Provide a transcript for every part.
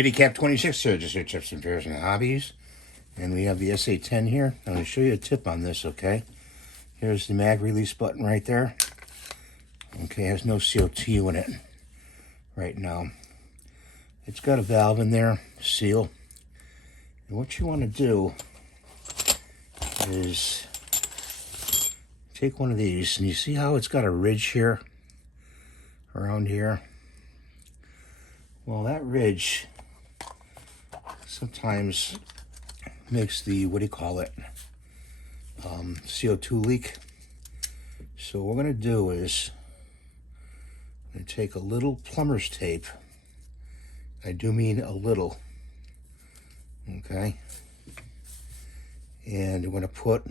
Handicap 26, registered tips and fairs and hobbies. And we have the SA10 here. I'm going to show you a tip on this, okay? Here's the mag release button right there. Okay, it has no C02 in it right now. It's got a valve in there, seal. And what you want to do is take one of these, and you see how it's got a ridge here, around here? Well, that ridge sometimes makes the, what do you call it, CO2 leak. So what we're going to do is I'm going to take a little plumber's tape. I do mean a little, okay? And we're going to put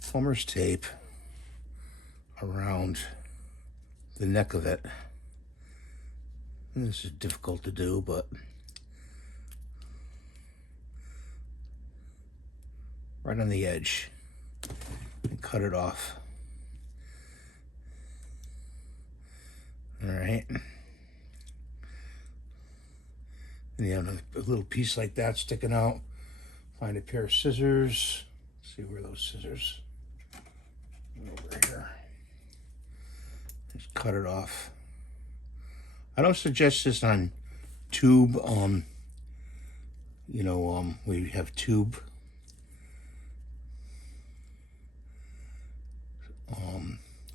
plumber's tape around the neck of it. And this is difficult to do, but right on the edge, and cut it off. All right. And you have a little piece like that sticking out. Find a pair of scissors. Let's see where those scissors. Over here. Just cut it off. I don't suggest this on tube. We have tube.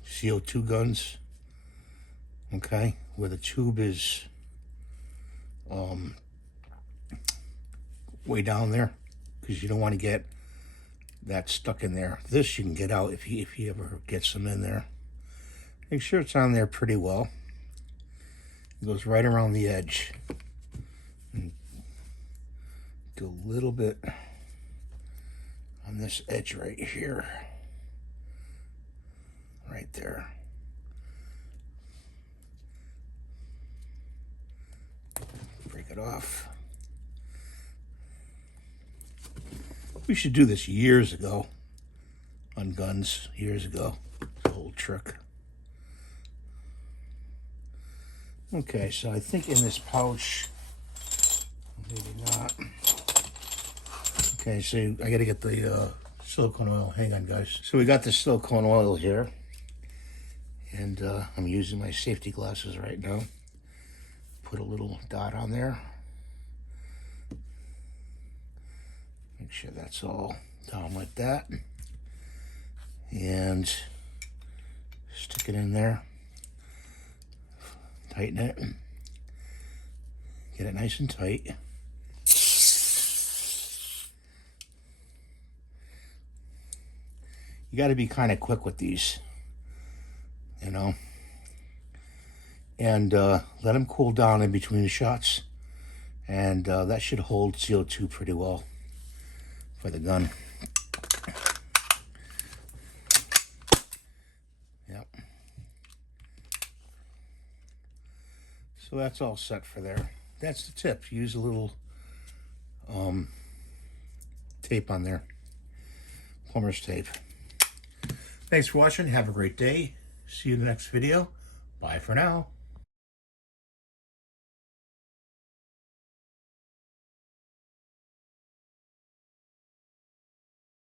CO2 guns. Okay, where the tube is way down there, because you don't want to get that stuck in there. This you can get out if you ever get some in there. Make sure it's on there pretty well. It goes right around the edge. And do a little bit on this edge right here. Right there. Break it off. We should do this years ago on guns, years ago. It's an old trick. Okay, so I think in this pouch, maybe not. Okay, so I gotta get the silicone oil. Hang on, guys. So we got the silicone oil here, and I'm using my safety glasses right now. Put a little dot on there. Make sure that's all down like that. And stick it in there. Tighten it. Get it nice and tight. You got to be kind of quick with these, you know. And let them cool down in between the shots. And that should hold CO2 pretty well for the gun. Yep. So that's all set for there. That's the tip. Use a little tape on there. Plumber's tape. Thanks for watching. Have a great day. See you in the next video. Bye for now.